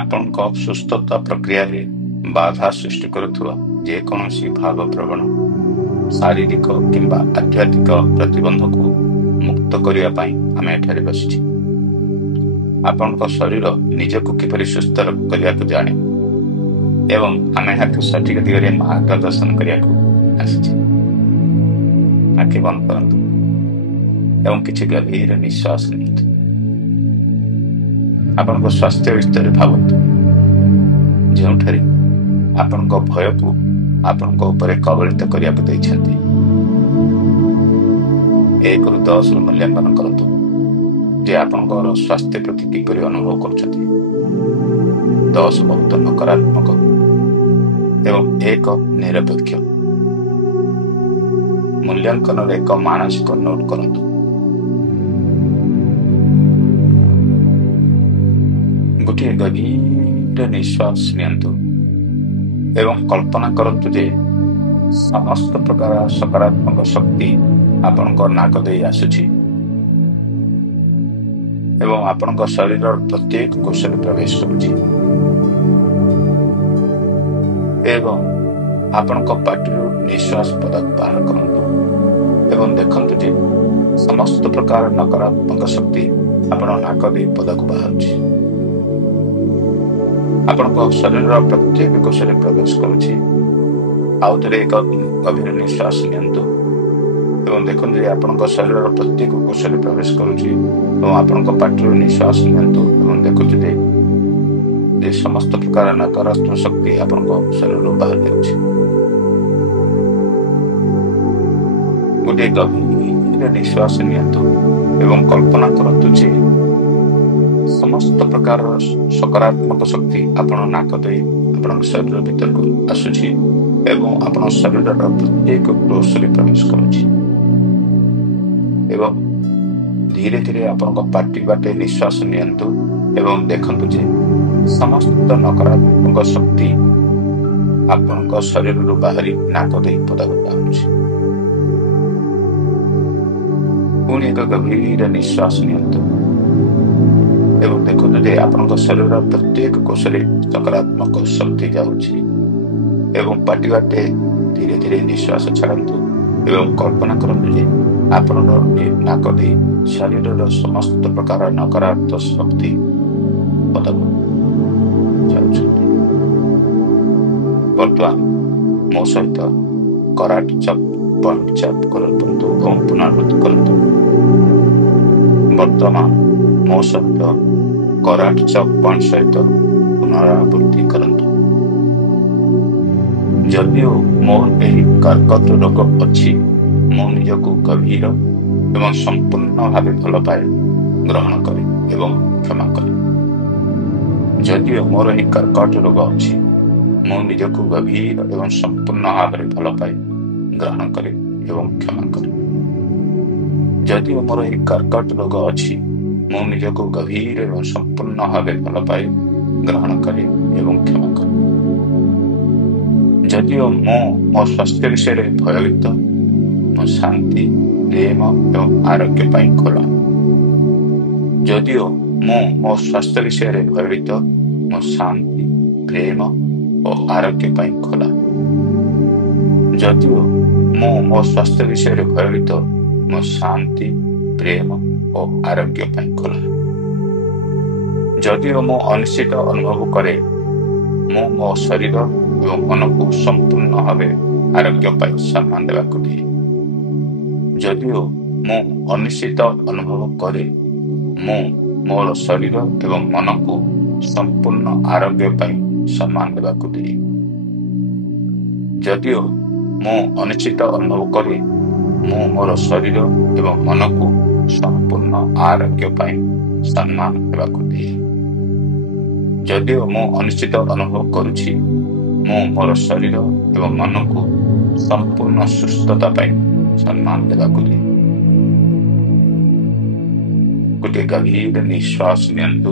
ଆପଣଙ୍କ ସୁସ୍ଥତା ପ୍ରକ୍ରିୟାରେ ବାଧା ସୃଷ୍ଟି କରୁଥିବା ଯେକୌଣସି ଭାବପ୍ରବଣ ଶାରୀରିକ କିମ୍ବା ଆଧ୍ୟାତ୍ମିକ ପ୍ରତିବନ୍ଧକୁ ମୁକ୍ତ କରିବା ପାଇଁ ଆମେ ଏଠାରେ ବସିଛୁ। ଆପଣଙ୍କ ଶରୀର ନିଜକୁ କିପରି ସୁସ୍ଥ କରିବାକୁ ଜାଣେ ଏବଂ ଆମେ ଏହାକୁ ସଠିକ ଦିଗରେ ମାର୍ଗଦର୍ଶନ କରିବାକୁ ଆସିଛେ। ଆଖି ବନ୍ଦ କରନ୍ତୁ ଏବଂ କିଛି ଗଭୀର ନିଶ୍ୱାସ ନିଅନ୍ତୁ। ଆପଣଙ୍କ ସ୍ୱାସ୍ଥ୍ୟ ବିଷୟରେ ଭାବନ୍ତୁ, ଯେଉଁଠାରେ ଆପଣଙ୍କ ଭୟକୁ ଆପଣଙ୍କ ଉପରେ କବଳିତ କରିବାକୁ ଦେଇଛନ୍ତି। 1ରୁ 10 ମୂଲ୍ୟାଙ୍କନ କରନ୍ତୁ ଯେ ଆପଣଙ୍କର ସ୍ୱାସ୍ଥ୍ୟ ପ୍ରତି କିପରି ଅନୁଭବ କରୁଛନ୍ତି। 10 ବହୁତ ନକାରାତ୍ମକ ଏବଂ 1 ନିରପେକ୍ଷ। ମୂଲ୍ୟାଙ୍କନରେ ଏକ ମାନସିକ ନୋଟ୍ କରନ୍ତୁ। ଗୋଟିଏ ଗଭୀର ନିଶ୍ୱାସ ନିଅନ୍ତୁ ଏବଂ କଳ୍ପନା କରନ୍ତୁ ଯେ ସମସ୍ତ ପ୍ରକାର ସକାରାତ୍ମକ ଶକ୍ତି ଆପଣଙ୍କ ନାକ ଦେଇ ଆସୁଛି ଏବଂ ଆପଣଙ୍କ ଶରୀରର ପ୍ରତ୍ୟେକ କୋଷରେ ପ୍ରବେଶ କରୁଛି ଏବଂ ଆପଣଙ୍କ ପାଟିରୁ ନିଶ୍ୱାସ ପଦାକୁ ବାହାର କରନ୍ତୁ ଏବଂ ଦେଖନ୍ତୁ ଯେ ସମସ୍ତ ପ୍ରକାର ନକାରାତ୍ମକ ଶକ୍ତି ଆପଣ ନାକ ଦେଇ ପଦାକୁ ବାହାରୁଛି। ଆପଣଙ୍କ ଶରୀରର ପ୍ରତ୍ୟେକ କୋଷରେ ପ୍ରବେଶ କରୁଛି। ଆଉ ଥରେ ଏକ ଗଭୀର ନିଶ୍ୱାସ ନିଅନ୍ତୁ ଏବଂ ଦେଖନ୍ତୁ ଯେ ଆପଣଙ୍କ ଶରୀରର ପ୍ରତ୍ୟେକ କୋଷରେ ପ୍ରବେଶ କରୁଛି ଏବଂ ଆପଣଙ୍କ ପାଟିରୁ ନିଶ୍ୱାସ ନିଅନ୍ତୁ ଏବଂ ଦେଖନ୍ତୁ ଯେ ସମସ୍ତ ପ୍ରକାର ନକାରାତ୍ମକ ଶକ୍ତି ଆପଣଙ୍କ ଶରୀରରୁ ବାହାରି ଯାଉଛି। ଗୋଟିଏ ଗଭୀର ନିଶ୍ୱାସ ନିଅନ୍ତୁ ଏବଂ କଳ୍ପନା କରନ୍ତୁ ଯେ ସମସ୍ତ ପ୍ରକାରର ସକାରାତ୍ମକ ଶକ୍ତି ଆପଣ ନାକ ଦେଇ ଆପଣଙ୍କ ଶରୀର ଭିତରକୁ ଆସୁଛି ଏବଂ ଆପଣଙ୍କ ଶରୀରର ପ୍ରତ୍ୟେକ କୋଷରେ ପ୍ରବେଶ କରୁଛି ଏବଂ ଧୀରେ ଧୀରେ ଆପଣଙ୍କ ପାଟି ବାଟେ ନିଶ୍ୱାସ ନିଅନ୍ତୁ ଏବଂ ଦେଖନ୍ତୁ ଯେ ସମସ୍ତ ନକାରାତ୍ମକ ଶକ୍ତି ଆପଣଙ୍କ ଶରୀରରୁ ବାହାରି ନାକ ଦେଇ ପଦାକୁ ବାହାରୁଛି। ପୁଣି ଏକ ଗଭୀର ନିଶ୍ୱାସ ନିଅନ୍ତୁ ଏବଂ ଦେଖନ୍ତୁ ଯେ ଆପଣଙ୍କ ଶରୀରର ପ୍ରତ୍ୟେକ କୋଷରେ ସକାରାତ୍ମକ ଶକ୍ତି ଯାଉଛି ଏବଂ ପାଟି ବାଟେ ଧୀରେ ଧୀରେ ନିଶ୍ୱାସ ଛାଡ଼ନ୍ତୁ ଏବଂ କଳ୍ପନା କରନ୍ତୁ ଯେ ଆପଣଙ୍କ ନାକ ଦେଇ ଶରୀରର ସମସ୍ତ ପ୍ରକାର ନକାରାତ୍ମକ ଶକ୍ତି ପଦାକୁ ଯାଉଛନ୍ତି। ବର୍ତ୍ତମାନ ମୋ ସହିତ କରାଟ ଚପ୍ ପଏଣ୍ଟ ଚାପ୍ କରନ୍ତୁ ଏବଂ ପୁନରାବୃତ୍ତି କରନ୍ତୁ। ବର୍ତ୍ତମାନ ମୋ ସହିତ କରାଟ ଚପ୍ ପଏଣ୍ଟ ସହିତ ପୁନରାବୃତ୍ତି କରନ୍ତୁ। ଯଦିଓ ମୋର ଏହି କର୍କଟ ରୋଗ ଅଛି, ମୁଁ ନିଜକୁ ଗଭୀର ଏବଂ ସମ୍ପୂର୍ଣ୍ଣ ଭାବେ ଭଲ ପାଏ, ଗ୍ରହଣ କରେ ଏବଂ କ୍ଷମା କରେ। ଯଦିଓ ମୋର ଏହି କର୍କଟ ରୋଗ ଅଛି, ମୁଁ ନିଜକୁ ଗଭୀର ଏବଂ ସମ୍ପୂର୍ଣ୍ଣ ଭାବରେ ଭଲ ପାଏ, ଗ୍ରହଣ କରେ ଏବଂ କ୍ଷମା କରେ। ଯଦିଓ ମୋର ଏହି କର୍କଟ ରୋଗ ଅଛି, ମୁଁ ନିଜକୁ ଗଭୀର ଏବଂ ସମ୍ପୂର୍ଣ୍ଣ ଭାବେ ଭଲ ପାଏ, ଗ୍ରହଣ କରେ ଏବଂ କ୍ଷମା କରେ। ଯଦିଓ ମୁଁ ମୋ ସ୍ୱାସ୍ଥ୍ୟ ବିଷୟରେ ଭୟଭୀତ, ମୁଁ ଶାନ୍ତି, ପ୍ରେମ ଏବଂ ଆରୋଗ୍ୟ ପାଇଁ ଖୋଲା। ଯଦିଓ ମୁଁ ମୋ ସ୍ୱାସ୍ଥ୍ୟ ବିଷୟରେ ଭୟଭୀତ, ମୁଁ ଶାନ୍ତି, ପ୍ରେମ ଓ ଆରୋଗ୍ୟ ପାଇଁ ଖୋଲା। ଯଦିଓ ମୁଁ ମୋ ସ୍ୱାସ୍ଥ୍ୟ ବିଷୟରେ ଭୟଭୀତ, ମୁଁ ଶାନ୍ତି, ପ୍ରେମ ଓ ଆରୋଗ୍ୟ ପାଇଁ ଖୋଲା। ଯଦିଓ ମୁଁ ଅନିଶ୍ଚିତ ଅନୁଭବ କରେ, ମୁଁ ମୋ ଶରୀର ଏବଂ ମନକୁ ସମ୍ପୂର୍ଣ୍ଣ ଭାବେ ଆରୋଗ୍ୟ ପାଇଁ ସମ୍ମାନ ଦେବାକୁ ଦିଏ। ଯଦିଓ ମୁଁ ଅନିଶ୍ଚିତ ଅନୁଭବ କରେ, ମୁଁ ମୋର ଶରୀର ଏବଂ ମନକୁ ସମ୍ପୂର୍ଣ୍ଣ ଆରୋଗ୍ୟ ପାଇଁ ସମ୍ମାନ ଦେବାକୁ ଦିଏ। ଯଦିଓ ମୁଁ ଅନିଶ୍ଚିତ ଅନୁଭବ କରେ, ମୁଁ ମୋର ଶରୀର ଏବଂ ମନକୁ ସମ୍ପୂର୍ଣ୍ଣ ଆରୋଗ୍ୟ ପାଇଁ ସମ୍ମାନ ଦେବାକୁ ଦିଏ। ଯଦିଓ ମୁଁ ଅନିଶ୍ଚିତ ଅନୁଭବ କରୁଛି, ମୁଁ ମୋର ଶରୀର ଏବଂ ମନକୁ ସମ୍ପୂର୍ଣ୍ଣ ସୁସ୍ଥତା ପାଇଁ ସମ୍ମାନ ଦେବାକୁ ଦିଏ। ଗୋଟିଏ ଗଭୀର ନିଶ୍ୱାସ ନିଅନ୍ତୁ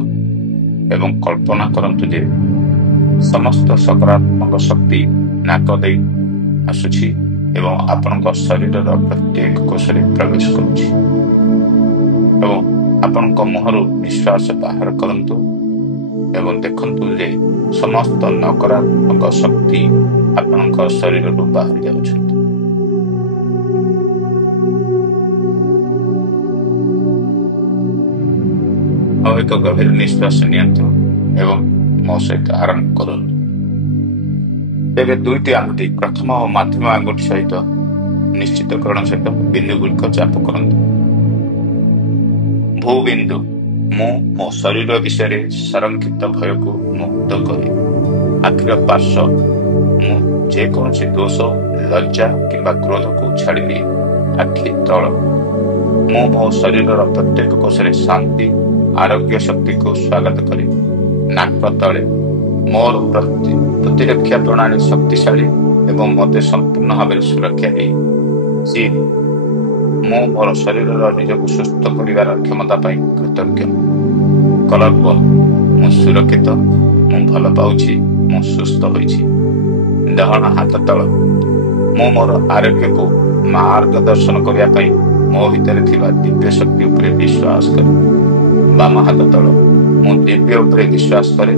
ଏବଂ କଳ୍ପନା କରନ୍ତୁ ଯେ ସମସ୍ତ ସକାରାତ୍ମକ ଶକ୍ତି ନାକ ଦେଇ ଆସୁଛି ଏବଂ ଆପଣଙ୍କ ଶରୀରର ପ୍ରତ୍ୟେକ କୋଷରେ ପ୍ରବେଶ କରୁଛି ଏବଂ ଆପଣଙ୍କ ମୁହଁରୁ ନିଶ୍ୱାସ ବାହାର କରନ୍ତୁ ଏବଂ ଦେଖନ୍ତୁ ଯେ ସମସ୍ତ ନକାରାତ୍ମକ ଶକ୍ତି ଆପଣଙ୍କ ଶରୀରରୁ ବାହାରି ଯାଉଛନ୍ତି। ଆଉ ଏକ ଗଭୀର ନିଶ୍ୱାସ ନିଅନ୍ତୁ ଏବଂ ମୋ ସହିତ ଆରମ୍ଭ କରନ୍ତୁ। ଏବେ ଦୁଇଟି ଆଙ୍ଗୁଠି ପ୍ରଥମ ଓ ମଧ୍ୟମ ଆଙ୍ଗୁଠି ସହିତ ନିଶ୍ଚିତକରଣ ସହିତ ବିନ୍ଦୁ ଗୁଡ଼ିକ ଚାପ କରନ୍ତୁ। ଭୂବିନ୍ଦୁ, ମୁଁ ମୋ ଶରୀର ବିଷୟରେ ସଂରକ୍ଷିତ ଭୟକୁ ମୁକ୍ତ କରେ। ଆଖିର ପାର୍ଶ୍ୱ, ମୁଁ ଯେକୌଣସି ଦୋଷ, ଲଜ୍ଜା କିମ୍ବା କ୍ରୋଧକୁ ଛାଡ଼ିଦିଏ। ଆଖି ତଳ, ମୁଁ ମୋ ଶରୀରର ପ୍ରତ୍ୟେକ କୋଷରେ ଶାନ୍ତି, ଆରୋଗ୍ୟ ଶକ୍ତିକୁ ସ୍ୱାଗତ କରେ। ନାକ ତଳେ, ମୋର ପ୍ରତିରକ୍ଷା ପ୍ରଣାଳୀ ଶକ୍ତିଶାଳୀ ଏବଂ ମୋତେ ସମ୍ପୂର୍ଣ୍ଣ ଭାବରେ ସୁରକ୍ଷା ଦିଏ। ଜିଭ, ମୁଁ ମୋର ଶରୀରର ନିଜକୁ ସୁସ୍ଥ କରିବାର କ୍ଷମତା ପାଇଁ କୃତଜ୍ଞ। କଲର୍ବୋନ, ମୁଁ ସୁରକ୍ଷିତ, ମୁଁ ଭଲ ପାଉଛି, ମୁଁ ସୁସ୍ଥ ହୋଇଛି। ଡାହାଣ ହାତ ତଳ, ମୁଁ ମୋର ଆରୋଗ୍ୟକୁ ମାର୍ଗଦର୍ଶନ କରିବା ପାଇଁ ମୋ ଭିତରେ ଥିବା ଦିବ୍ୟ ଶକ୍ତି ଉପରେ ବିଶ୍ୱାସ କରେ। ବାମ ହାତ ତଳ, ମୁଁ ଦିବ୍ୟ ଉପରେ ବିଶ୍ୱାସ କରେ,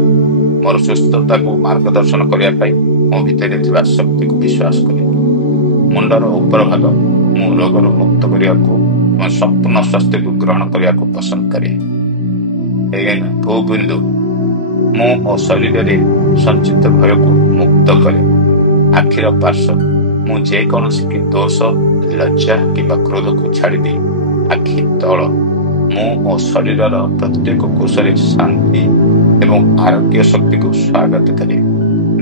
ମୋର ସୁସ୍ଥତାକୁ ମାର୍ଗଦର୍ଶନ କରିବା ପାଇଁ ମୋ ଭିତରେ ଥିବା ଶକ୍ତିକୁ ବିଶ୍ୱାସ କରେ। ମୁଣ୍ଡର ଉପର ଭାଗ, ମୁଁ ରୋଗରୁ ମୁକ୍ତ କରିବାକୁ ଏବଂ ସମ୍ପୂର୍ଣ୍ଣ ସ୍ୱାସ୍ଥ୍ୟକୁ ଗ୍ରହଣ କରିବାକୁ ପସନ୍ଦ କରେ। ଭୂବିନ୍ଦୁ, ମୁଁ ମୋ ଶରୀରରେ ସଞ୍ଚିତ ଭୟକୁ ମୁକ୍ତ କରେ। ଆଖିର ପାର୍ଶ୍ୱ, ମୁଁ ଯେକୌଣସି ଦୋଷ, ଲଜ୍ଜା କିମ୍ବା କ୍ରୋଧକୁ ଛାଡ଼ିଦିଏ। ଆଖି ତଳ, ମୁଁ ମୋ ଶରୀରର ପ୍ରତ୍ୟେକ କୋଷରେ ଶାନ୍ତି ଏବଂ ଆରୋଗ୍ୟ ଶକ୍ତିକୁ ସ୍ୱାଗତ କରେ।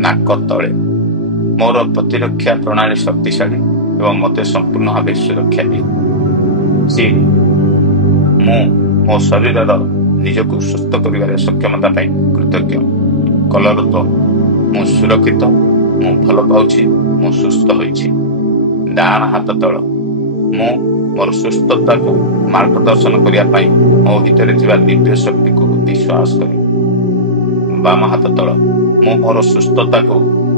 ନାକ ତଳେ, ମୋର ପ୍ରତିରକ୍ଷା ପ୍ରଣାଳୀ ଶକ୍ତିଶାଳୀ ଏବଂ ମୋତେ ସମ୍ପୂର୍ଣ୍ଣ ଭାବେ ସୁରକ୍ଷା ଦିଏ। ଜିଭ, ମୁଁ ମୋ ଶରୀରର ନିଜକୁ ସୁସ୍ଥ କରିବାର ସକ୍ଷମତା ପାଇଁ କୃତଜ୍ଞ। କଲର୍ବୋନ, ମୁଁ ସୁରକ୍ଷିତ, ମୁଁ ଭଲ ପାଉଛି, ମୁଁ ସୁସ୍ଥ ହୋଇଛି। ଡାହାଣ ହାତ ତଳ, ମୁଁ ମୋର ସୁସ୍ଥତାକୁ ମାର୍ଗଦର୍ଶନ କରିବା ପାଇଁ ମୋ ଭିତରେ ଥିବା ଦିବ୍ୟ ଶକ୍ତିକୁ ବିଶ୍ୱାସ କରେ। ବାମ ହାତ ତଳ, ମୁଁ ମୋର ସୁସ୍ଥତାକୁ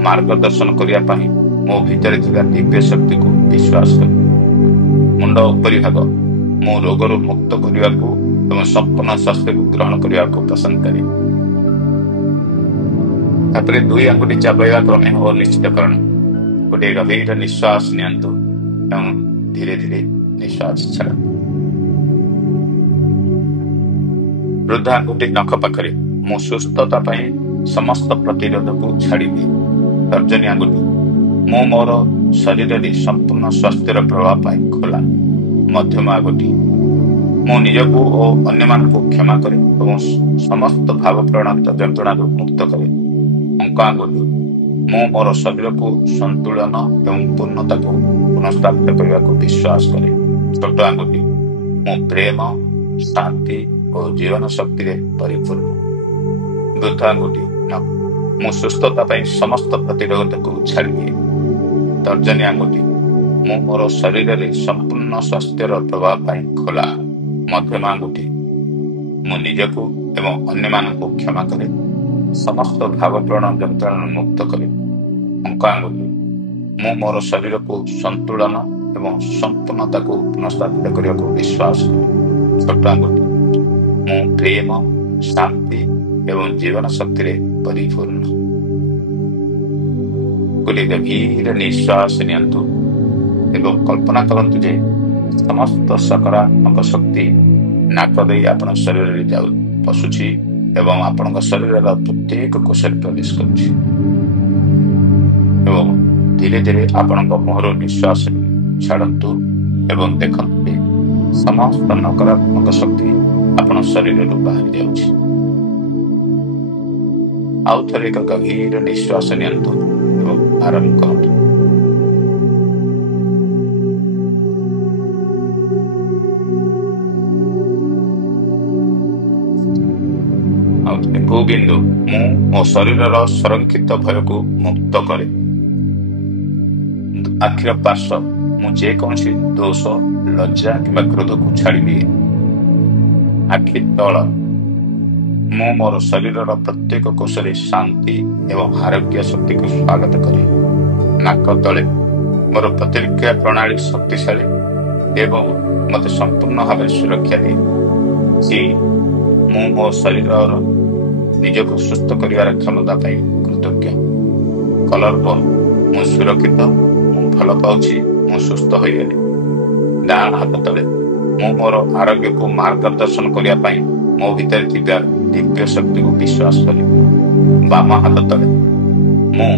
ମାର୍ଗଦର୍ଶନ କରିବା ପାଇଁ ମୋ ଭିତରେ ଥିବା ଦିବ୍ୟ ଶକ୍ତିକୁ ବିଶ୍ୱାସ କରେ। ମୁଣ୍ଡ ଉପରି ଭାଗ, ମୁଁ ରୋଗରୁ ମୁକ୍ତ କରିବାକୁ ଏବଂ ସମ୍ପୂର୍ଣ୍ଣ ସ୍ୱାସ୍ଥ୍ୟକୁ ଗ୍ରହଣ କରିବାକୁ ପସନ୍ଦ କରେ। ତାପରେ ଦୁଇ ଆଙ୍ଗୁଠି ଚାପିବା କ୍ରମେ ଓ ନିଶ୍ଚିତକରଣ। ଗୋଟିଏ ଗଭୀର ନିଶ୍ୱାସ ନିଅନ୍ତୁ ଏବଂ ଧୀରେ ଧୀରେ ନିଶ୍ୱାସ ଛାଡ଼ନ୍ତୁ। ବୃଦ୍ଧ ଆଙ୍ଗୁଠି ନଖ ପାଖରେ, ମୁଁ ସୁସ୍ଥତା ପାଇଁ ସମସ୍ତ ପ୍ରତିରୋଧକୁ ଛାଡ଼ିଦିଏ। ତର୍ଜନୀ ଆଙ୍ଗୁଠି, ମୁଁ ମୋର ଶରୀରରେ ସମ୍ପୂର୍ଣ୍ଣ ସ୍ୱାସ୍ଥ୍ୟର ପ୍ରଭାବ ପାଇଁ ଖୋଲା। ମଧ୍ୟମ ଆଙ୍ଗୁଠି, ମୁଁ ନିଜକୁ ଓ ଅନ୍ୟମାନଙ୍କୁ କ୍ଷମା କରେ ଏବଂ ସମସ୍ତ ଭାବପ୍ରଣତ ଯନ୍ତ୍ରଣାରୁ ମୁକ୍ତ କରେ। ଅଙ୍କ ଆଙ୍ଗୁଠି, ମୁଁ ମୋର ଶରୀରକୁ ସନ୍ତୁଳନ ଏବଂ ପୂର୍ଣ୍ଣତାକୁ ପୁନଃସ୍ଥାପିତ କରିବାକୁ ବିଶ୍ୱାସ କରେ। ଛୋଟ ଆଙ୍ଗୁଠି, ମୁଁ ପ୍ରେମ, ଶାନ୍ତି ଓ ଜୀବନ ଶକ୍ତିରେ ପରିପୂର୍ଣ୍ଣ। ବୃଦ୍ଧ ଆଙ୍ଗୁଠି ନଖ, ମୁଁ ସୁସ୍ଥତା ପାଇଁ ସମସ୍ତ ପ୍ରତିରୋଧକୁ ଛାଡ଼ିଦିଏ। ତର୍ଜନୀ ଆଙ୍ଗୁଠି, ମୁଁ ମୋର ଶରୀରରେ ସମ୍ପୂର୍ଣ୍ଣ ସ୍ୱାସ୍ଥ୍ୟର ପ୍ରଭାବ ପାଇଁ ଖୋଲା। ମଧ୍ୟମ ଆଙ୍ଗୁଠି, ମୁଁ ନିଜକୁ ଏବଂ ଅନ୍ୟମାନଙ୍କୁ କ୍ଷମା କରେ, ସମସ୍ତ ଭାବପ୍ରବଣ ଯନ୍ତ୍ରଣାରୁ ମୁକ୍ତ କରେ। ଅଙ୍କ ଆଙ୍ଗୁଠି, ମୁଁ ମୋର ଶରୀରକୁ ସନ୍ତୁଳନ ଏବଂ ସମ୍ପୂର୍ଣ୍ଣତାକୁ ପୁନଃସ୍ଥାପିତ କରିବାକୁ ବିଶ୍ୱାସ କରେ। ଛୋଟ ଆଙ୍ଗୁଠି, ମୁଁ ପ୍ରେମ, ଶାନ୍ତି ଏବଂ ଜୀବନ ଶକ୍ତିରେ ପରିପୂର୍ଣ୍ଣ। ଗୋଟିଏ ଗଭୀର ନିଶ୍ୱାସ ନିଅନ୍ତୁ ଏବଂ କଳ୍ପନା କରନ୍ତୁ ଯେ ସମସ୍ତ ସକାରାତ୍ମକ ଶକ୍ତି ନାକ ଦେଇ ଆପଣଙ୍କ ଶରୀରରେ ପଶୁଛି ଏବଂ ଆପଣଙ୍କ ଶରୀରର ପ୍ରତ୍ୟେକ କୋଷରେ ପ୍ରବେଶ କରୁଛି। ଏବଂ ଧୀରେ ଧୀରେ ଆପଣଙ୍କ ମୁହଁରୁ ନିଶ୍ୱାସ ଛାଡ଼ନ୍ତୁ ଏବଂ ଦେଖନ୍ତୁ ଯେ ସମସ୍ତ ନକାରାତ୍ମକ ଶକ୍ତି ଆପଣ ଶରୀରରୁ ବାହାରି ଯାଉଛି। ଆଉ ଥରେ ଏକ ଗଭୀର ନିଶ୍ୱାସ ନିଅନ୍ତୁ ଏବଂ ଆରମ୍ଭ କରନ୍ତୁ। ଭୂବିନ୍ଦୁ, ମୁଁ ମୋ ଶରୀରର ସଂରକ୍ଷିତ ଭୟକୁ ମୁକ୍ତ କରେ। ଆଖିର ପାର୍ଶ୍ୱ, ମୁଁ ଯେକୌଣସି ଦୋଷ, ଲଜ୍ଜା କିମ୍ବା କ୍ରୋଧକୁ ଛାଡ଼ିଦିଏ। ଆଖି ତଳ, ମୁଁ ମୋର ଶରୀରର ପ୍ରତ୍ୟେକ କୋଷରେ ଶାନ୍ତି ଏବଂ ଆରୋଗ୍ୟ ଶକ୍ତିକୁ ସ୍ୱାଗତ କରେ। ନାକ ତଳେ, ମୋର ପ୍ରତିରକ୍ଷା ପ୍ରଣାଳୀ ଶକ୍ତିଶାଳୀ ଏବଂ ମୋତେ ସମ୍ପୂର୍ଣ୍ଣ ଭାବେ ସୁରକ୍ଷା ଦିଏ। ମୁଁ ମୋ ଶରୀରର ନିଜକୁ ସୁସ୍ଥ କରିବାର କ୍ଷମତା ପାଇଁ କୃତଜ୍ଞ। କଲର 1 ମୁଁ ସୁରକ୍ଷିତ, ମୁଁ ଭଲ ପାଉଛି, ମୁଁ ସୁସ୍ଥ ହୋଇଗଲି। ଡାହାଣ ହାତ ତଳେ ମୁଁ ମୋର ଆରୋଗ୍ୟକୁ ମାର୍ଗଦର୍ଶନ କରିବା ପାଇଁ ମୋ ଭିତରେ ଥିବା ଦିବ୍ୟ ଶକ୍ତିକୁ ବିଶ୍ୱାସ କରେ। ବାମ ହାତ ତଳେ ମୁଁ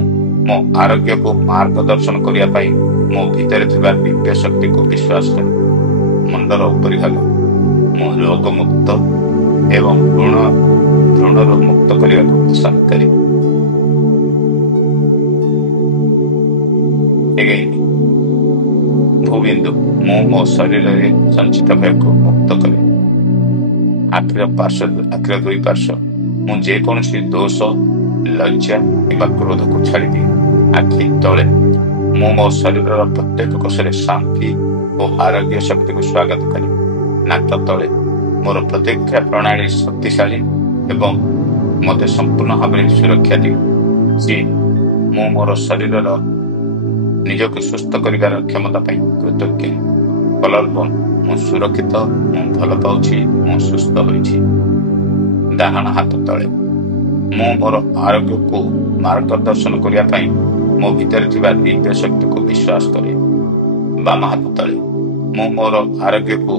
ମୋ ଆରୋଗ୍ୟକୁ ମାର୍ଗଦର୍ଶନ କରିବା ପାଇଁ ମୋ ଭିତରେ ଥିବା ଦିବ୍ୟ ଶକ୍ତିକୁ ବିଶ୍ୱାସ କରେ। ମୁଣ୍ଡର ଉପରି ଭାଗ ମୁଁ ରୋଗମୁକ୍ତ ଏବଂ ଭ୍ରୂଣରୁ ମୁକ୍ତ କରିବାକୁ ପସନ୍ଦ କରେ। ଭୂବିନ୍ଦୁ ମୁଁ ମୋ ଶରୀରରେ ସଞ୍ଚିତ ଭୟକୁ ମୁକ୍ତ କରେ। ଆଖିର ଦୁଇ ପାର୍ଶ୍ୱ ମୁଁ ଯେକୌଣସି ଦୋଷ, ଲଜ୍ଜା କିମ୍ବା କ୍ରୋଧକୁ ଛାଡ଼ିଦିଏ। ଆଖି ତଳେ ମୁଁ ମୋ ଶରୀରର ପ୍ରତ୍ୟେକ କୋଷରେ ଶାନ୍ତି ଓ ଆରୋଗ୍ୟ ଶକ୍ତିକୁ ସ୍ୱାଗତ କରେ। ନାକ ତଳେ ମୋର ପ୍ରତିକ୍ରିୟା ପ୍ରଣାଳୀ ଶକ୍ତିଶାଳୀ ଏବଂ ମୋତେ ସମ୍ପୂର୍ଣ୍ଣ ଭାବରେ ସୁରକ୍ଷା ଦିଏ। ମୁଁ ମୋର ଶରୀରର ନିଜକୁ ସୁସ୍ଥ କରିବାର କ୍ଷମତା ପାଇଁ କୃତଜ୍ଞ। କଲର 1 ମୁଁ ସୁରକ୍ଷିତ, ମୁଁ ଭଲ ପାଉଛି, ମୁଁ ସୁସ୍ଥ ହୋଇଛି। ଡାହାଣ ହାତ ତଳେ ମୁଁ ମୋର ଆରୋଗ୍ୟକୁ ମାର୍ଗଦର୍ଶନ କରିବା ପାଇଁ ମୋ ଭିତରେ ଥିବା ଦିବ୍ୟ ଶକ୍ତିକୁ ବିଶ୍ୱାସ କରେ। ବାମ ହାତ ତଳେ ମୁଁ ମୋର ଆରୋଗ୍ୟକୁ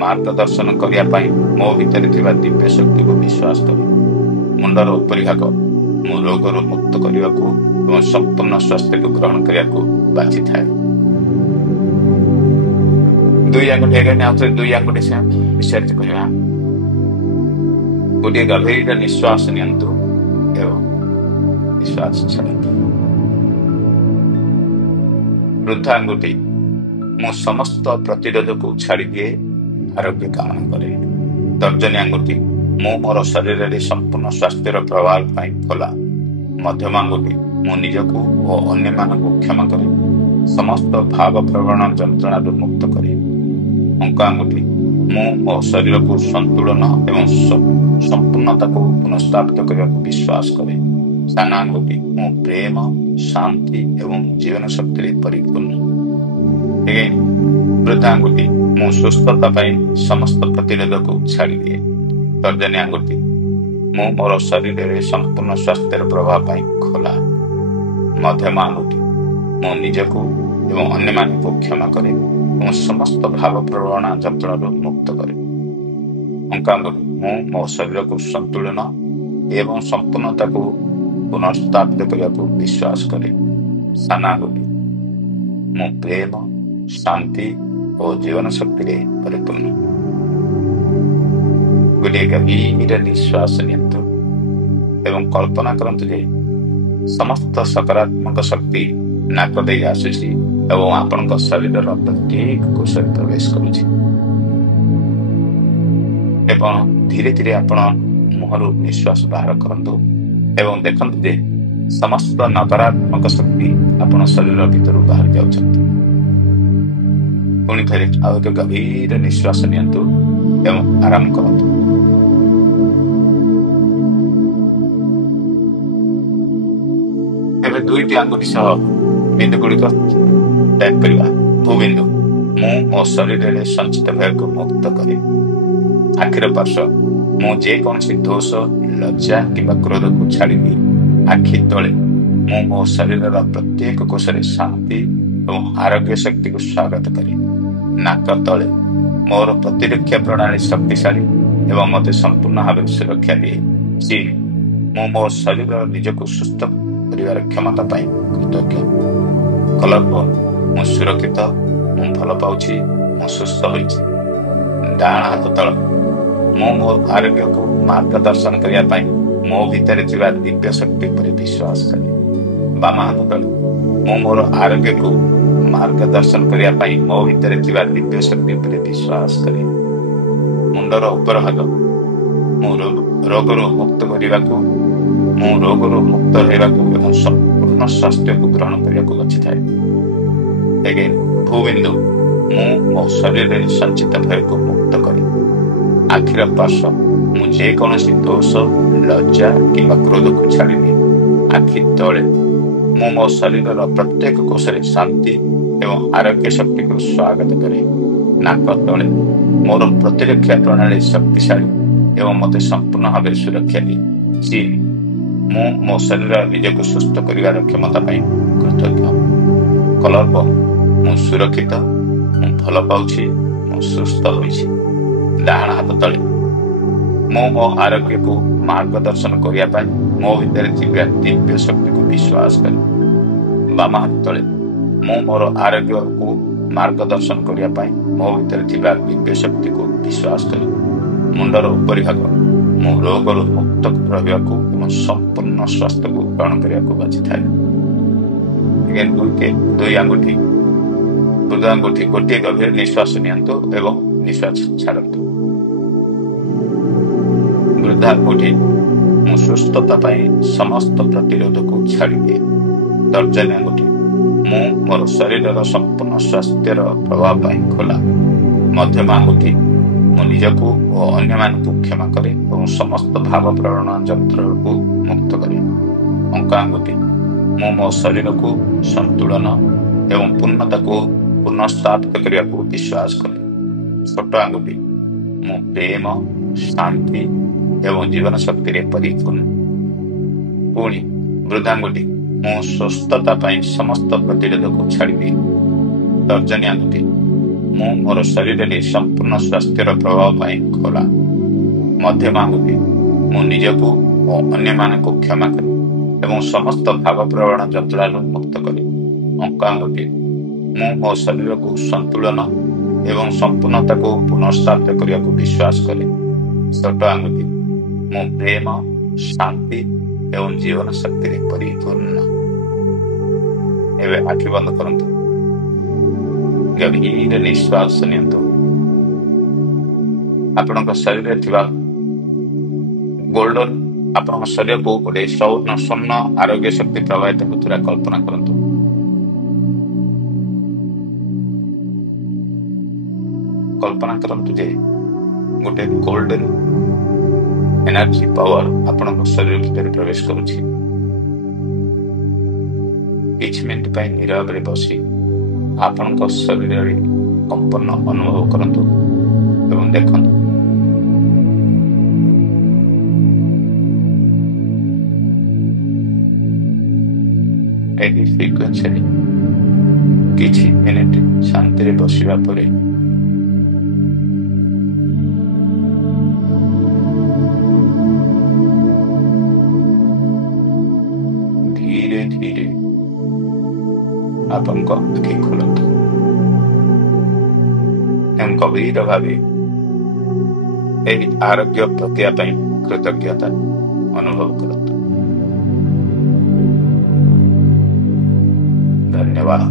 ମାର୍ଗଦର୍ଶନ କରିବା ପାଇଁ ମୋ ଭିତରେ ଥିବା ଦିବ୍ୟ ଶକ୍ତିକୁ ବିଶ୍ୱାସ କରେ। ମୁଣ୍ଡର ଉପରି ଭାଗ ମୁଁ ରୋଗରୁ ମୁକ୍ତ କରିବାକୁ ଏବଂ ସମ୍ପୂର୍ଣ୍ଣ ସ୍ୱାସ୍ଥ୍ୟକୁ ଗ୍ରହଣ କରିବାକୁ ବାଛିଥାଏ। ଦୁଇ ଆଙ୍ଗୁଠି ବିଷୟରେ କହିବା। ଗୋଟିଏ ଗଭୀର ନିଶ୍ୱାସ ନିଅନ୍ତୁ ଏବଂ ନିଶ୍ୱାସ ଛାଡ଼ନ୍ତୁ। ବୃଦ୍ଧ ଆଙ୍ଗୁଠି ମୁଁ ସମସ୍ତ ପ୍ରତିରୋଧକୁ ଛାଡ଼ିଦିଏ, ଆରୋଗ୍ୟ କାମନା କରେ। ତର୍ଜନୀ ଆଙ୍ଗୁଠି ମୁଁ ମୋର ଶରୀରରେ ସମ୍ପୂର୍ଣ୍ଣ ସ୍ୱାସ୍ଥ୍ୟର ପ୍ରଭାବ ପାଇଁ ଖୋଲା। ମଧ୍ୟମ ଆଙ୍ଗୁଠି ମୁଁ ନିଜକୁ ଓ ଅନ୍ୟମାନଙ୍କୁ କ୍ଷମା କରେ, ସମସ୍ତ ଭାବ ପ୍ରବଣ ଯନ୍ତ୍ରଣାରୁ ମୁକ୍ତ କରେ। ଅଙ୍କ ଆଙ୍ଗୁଠି ମୁଁ ମୋ ଶରୀରକୁ ସନ୍ତୁଳନ ଏବଂ ସମ୍ପୂର୍ଣ୍ଣତାକୁ ପୁନଃସ୍ଥାପିତ କରିବାକୁ ବିଶ୍ୱାସ କରେ। ସାନ ଆଙ୍ଗୁଠି ମୁଁ ପ୍ରେମ, ଶାନ୍ତି ଏବଂ ଜୀବନ ଶକ୍ତିରେ ପରିପୂର୍ଣ୍ଣ। ବୃଦ୍ଧ ଆଙ୍ଗୁଠି ମୁଁ ସୁସ୍ଥତା ପାଇଁ ସମସ୍ତ ପ୍ରତିରୋଧକୁ ଛାଡ଼ିଦିଏ। ତର୍ଜନୀ ଆଙ୍ଗୁଠି ମୁଁ ମୋର ଶରୀରରେ ସମ୍ପୂର୍ଣ୍ଣ ସ୍ୱାସ୍ଥ୍ୟର ପ୍ରଭାବ ପାଇଁ ଖୋଲା। ମଧ୍ୟମ ଆଙ୍ଗୁଠି ମୁଁ ନିଜକୁ ଏବଂ ଅନ୍ୟମାନଙ୍କୁ କ୍ଷମା କରେ ଏବଂ ସମସ୍ତ ଭାବ ପ୍ରବଣ ଯନ୍ତ୍ରଣାରୁ ମୁକ୍ତ କରେ। ଅଙ୍କ ଆଙ୍ଗୁଠି ମୁଁ ମୋ ଶରୀରକୁ ସନ୍ତୁଳନ ଏବଂ ସମ୍ପୂର୍ଣ୍ଣତାକୁ ପୁନଃସ୍ଥାପିତ କରିବାକୁ ବିଶ୍ୱାସ କରେ। ସାନ ଆଙ୍ଗୁଠି ମୁଁ ପ୍ରେମ, ଶାନ୍ତି ଓ ଜୀବନ ଶକ୍ତିରେ ପରିପୂର୍ଣ୍ଣ। ଗୋଟିଏ ଗଭୀର ନିଶ୍ୱାସ ନିଅନ୍ତୁ ଏବଂ କଳ୍ପନା କରନ୍ତୁ ଯେ ସମସ୍ତ ସକାରାତ୍ମକ ଶକ୍ତି ନାକ ଦେଇ ଆସୁଛି ଏବଂ ଆପଣଙ୍କ ଶରୀରର ପ୍ରତ୍ୟେକ କୋଷରେ ପ୍ରବେଶ କରୁଛି। ଏବଂ ଧୀରେ ଧୀରେ ଆପଣ ମୁହଁରୁ ନିଶ୍ୱାସ ବାହାର କରନ୍ତୁ ଏବଂ ଦେଖନ୍ତୁ ଯେ ସମସ୍ତ ନକାରାତ୍ମକ ଶକ୍ତି ଆପଣ ଶରୀର ଭିତରୁ ବାହାରି ଯାଉଛନ୍ତି। ପୁଣି ଥରେ ଆଉ ଏକ ଗଭୀର ନିଶ୍ୱାସ ନିଅନ୍ତୁ ଏବଂ ଆରାମ କରନ୍ତୁ। ଏବେ ଦୁଇଟି ଆଙ୍ଗୁଠି ସହ ବିନ୍ଦୁ ଗୁଡ଼ିକ ଟାଇପ୍ କରିବା। ଭୂବିନ୍ଦୁ ମୁଁ ମୋ ଶରୀରରେ ସଞ୍ଚିତ ଭୟକୁ ମୁକ୍ତ କରେ। ଆଖିର ପାର୍ଶ୍ୱ ମୁଁ ଯେକୌଣସି ଦୋଷ, ଲଜ୍ଜା କିମ୍ବା କ୍ରୋଧକୁ ଛାଡ଼ିଦିଏ। ଆଖି ତଳେ ମୁଁ ମୋ ଶରୀରର ପ୍ରତ୍ୟେକ କୋଷରେ ଶାନ୍ତି ଏବଂ ଆରୋଗ୍ୟ ଶକ୍ତିକୁ ସ୍ୱାଗତ କରେ। ନାକ ତଳେ ମୋର ପ୍ରତିରକ୍ଷା ପ୍ରଣାଳୀ ଶକ୍ତିଶାଳୀ ଏବଂ ମୋତେ ସମ୍ପୂର୍ଣ୍ଣ ଭାବରେ ସୁରକ୍ଷା ଦିଏ। ମୁଁ ମୋ ଶରୀରର ନିଜକୁ ସୁସ୍ଥ କରିବାର କ୍ଷମତା ପାଇଁ କୃତଜ୍ଞ। କଲର 1 ମୁଁ ସୁରକ୍ଷିତ, ମୁଁ ଭଲ ପାଉଛି, ମୁଁ ସୁସ୍ଥ ହୋଇଛି। ଡାହାଣ ହାତ ତଳ ମୁଁ ମୋ ଆରୋଗ୍ୟକୁ ମାର୍ଗଦର୍ଶନ କରିବା ପାଇଁ ମୋ ଭିତରେ ଥିବା ଦିବ୍ୟ ଶକ୍ତି ଉପରେ ବିଶ୍ୱାସ କରେ। ବାମ ହାତ ତଳେ ମୁଁ ମୋର ଆରୋଗ୍ୟକୁ ମାର୍ଗଦର୍ଶନ କରିବା ପାଇଁ ମୋ ଭିତରେ ଥିବା ଦିବ୍ୟ ଶକ୍ତି ଉପରେ ବିଶ୍ୱାସ କରେ। ମୁଣ୍ଡର ଉପର ଭାଗ ମୁଁ ରୋଗରୁ ମୁକ୍ତ ରହିବାକୁ ଏବଂ ସମ୍ପୂର୍ଣ୍ଣ ସ୍ୱାସ୍ଥ୍ୟକୁ ଗ୍ରହଣ କରିବାକୁ ବାଛିଥାଏ। ଭୂବିନ୍ଦୁ ମୁଁ ମୋ ଶରୀରରେ ସଞ୍ଚିତ ଭୟକୁ ମୁକ୍ତ କରେ। ଆଖିର ପାର୍ଶ୍ୱ ମୁଁ ଯେକୌଣସି ଦୋଷ, ଲଜ୍ଜା କିମ୍ବା କ୍ରୋଧକୁ ଛାଡ଼ିଦିଏ। ଆଖି ତଳେ ମୁଁ ମୋ ଶରୀରର ପ୍ରତ୍ୟେକ କୋଷରେ ଶାନ୍ତି ଏବଂ ଆରୋଗ୍ୟ ଶକ୍ତିକୁ ସ୍ୱାଗତ କରେ। ନାକ ତଳେ ମୋର ପ୍ରତିରକ୍ଷା ପ୍ରଣାଳୀ ଶକ୍ତିଶାଳୀ ଏବଂ ମୋତେ ସମ୍ପୂର୍ଣ୍ଣ ଭାବରେ ସୁରକ୍ଷା ଦିଏ। चीन ମୁଁ ମୋ ଶରୀର ନିଜକୁ ସୁସ୍ଥ କରିବାର କ୍ଷମତା ପାଇଁ କୃତଜ୍ଞ। କଲର୍ପ ମୁଁ ସୁରକ୍ଷିତ, ମୁଁ ଭଲ ପାଉଛି, ମୁଁ ସୁସ୍ଥ ହୋଇଛି। ଡାହାଣ ହାତ ତଳେ ମୁଁ ମୋ ଆରୋଗ୍ୟକୁ ମାର୍ଗଦର୍ଶନ କରିବା ପାଇଁ ମୋ ଭିତରେ ଥିବା ଦିବ୍ୟ ଶକ୍ତିକୁ ବିଶ୍ୱାସ କରେ। ବାମ ହାତ ତଳେ ମୁଁ ମୋର ଆରୋଗ୍ୟକୁ ମାର୍ଗଦର୍ଶନ କରିବା ପାଇଁ ମୋ ଭିତରେ ଥିବା ଦିବ୍ୟ ଶକ୍ତିକୁ ବିଶ୍ୱାସ କରେ। ମୁଣ୍ଡର ଉପରି ଭାଗ ମୁଁ ରୋଗରୁ ମୁକ୍ତ ରହିବାକୁ ଏବଂ ସମ୍ପୂର୍ଣ୍ଣ ସ୍ୱାସ୍ଥ୍ୟକୁ ଗ୍ରହଣ କରିବାକୁ ବାଛିଥାଏ। ଦୁଇ ଆଙ୍ଗୁଠି ବୃଦ୍ଧ ଆଙ୍ଗୁଠି ଗୋଟିଏ ଗଭୀର ନିଶ୍ୱାସ ନିଅନ୍ତୁ ଏବଂ ନିଶ୍ୱାସ ଛାଡ଼ନ୍ତୁ। ବୃଦ୍ଧ ଆଙ୍ଗୁଠି ମୁଁ ସୁସ୍ଥତା ପାଇଁ ସମସ୍ତ ପ୍ରତିରୋଧକୁ ଛାଡ଼ିଦିଏ। ତର୍ଜନୀ ଆଙ୍ଗୁଠି ମୁଁ ମୋର ଶରୀରର ସମ୍ପୂର୍ଣ୍ଣ ସ୍ୱାସ୍ଥ୍ୟର ପ୍ରଭାବ ପାଇଁ ଖୋଲା। ମଧ୍ୟମ ଆଙ୍ଗୁଠି ମୁଁ ନିଜକୁ ଓ ଅନ୍ୟମାନଙ୍କୁ କ୍ଷମା କରେ ଏବଂ ସମସ୍ତ ଭାବ ପ୍ରେରଣା ଯନ୍ତ୍ରକୁ ମୁକ୍ତ କରେ। ଅଙ୍କା ଆଙ୍ଗୁଠି ମୁଁ ମୋ ଶରୀରକୁ ସନ୍ତୁଳନ ଏବଂ ପୂର୍ଣ୍ଣତାକୁ ପୁନଃସ୍ଥାପିତ କରିବାକୁ ବିଶ୍ୱାସ କରେ। ଛୋଟ ଆଙ୍ଗୁଠି ମୁଁ ପ୍ରେମ, ଶାନ୍ତି ଏବଂ ଜୀବନ ଶକ୍ତିରେ ପରିପୂର୍ଣ୍ଣ। ପୁଣି ବୃଦ୍ଧାଙ୍ଗୁଠି ମୁଁ ସୁସ୍ଥତା ପାଇଁ ସମସ୍ତ ପ୍ରତିରୋଧକୁ ଛାଡ଼ିଦିଏ। ତର୍ଜନୀ ଆଙ୍ଗୁଠି ମୁଁ ମୋର ଶରୀରରେ ସମ୍ପୂର୍ଣ୍ଣ ସ୍ୱାସ୍ଥ୍ୟର ପ୍ରଭାବ ପାଇଁ ଖୋଲା। ମଧ୍ୟମ ଆଙ୍ଗୁଠି ମୁଁ ନିଜକୁ ଓ ଅନ୍ୟମାନଙ୍କୁ କ୍ଷମା କରେ ଏବଂ ସମସ୍ତ ଭାବପ୍ରବଣ ଯନ୍ତ୍ରଣାରୁ ମୁକ୍ତ କରେ। ଅଙ୍କା ଆଙ୍ଗୁଠି ମୁଁ ମୋ ଶରୀରକୁ ସନ୍ତୁଳନ ଏବଂ ସମ୍ପୂର୍ଣ୍ଣତାକୁ ପୁନଃସ୍ଥାପିତ କରିବାକୁ ବିଶ୍ୱାସ କରେ। ଛୋଟ ଆଙ୍ଗୁଠି ମୁଁ ପ୍ରେମ, ଶାନ୍ତି ଏବଂ ଜୀବନ ଶକ୍ତିରେ ପରିପୂର୍ଣ୍ଣ। ଏବେ ଆଖି ବନ୍ଦ କରନ୍ତୁ, ଗଭୀର ନିଶ୍ୱାସ ନିଅନ୍ତୁ। ଆପଣଙ୍କ ଶରୀରରେ ଥିବା ଗୋଲ୍ଡେନ୍ ଆପଣଙ୍କ ଶରୀରକୁ ଗୋଟେ ସ୍ୱର୍ଣ୍ଣ ଆରୋଗ୍ୟ ଶକ୍ତି ପ୍ରବାହିତ ହେଉଥିବା କଳ୍ପନା କରନ୍ତୁ। କଳ୍ପନା କରନ୍ତୁ ଯେ ଗୋଟେ ଗୋଲ୍ଡେନ୍ ଏନର୍ଜି ପାୱାର ଆପଣଙ୍କ ଶରୀର ଭିତରେ ପ୍ରବେଶ କରୁଛି। କିଛି ମିନିଟ ପାଇଁ ନୀରବରେ ବସି ଆପଣଙ୍କ ଶରୀରରେ କମ୍ପନ ଅନୁଭବ କରନ୍ତୁ ଏବଂ ଦେଖନ୍ତୁ ଏହି ଫ୍ରିକ୍ୱେନ୍ସିରେ କିଛି ମିନିଟ ଶାନ୍ତିରେ ବସିବା ପରେ ଧୀରେ ଧୀରେ ଆପଣଙ୍କ ଆଖି ଖୋଲନ୍ତୁ ଏବଂ ଗଭୀର ଭାବେ ଏହି ଆରୋଗ୍ୟ ପ୍ରକ୍ରିୟା ପାଇଁ କୃତଜ୍ଞତା ଅନୁଭବ କରନ୍ତୁ। ଧନ୍ୟବାଦ।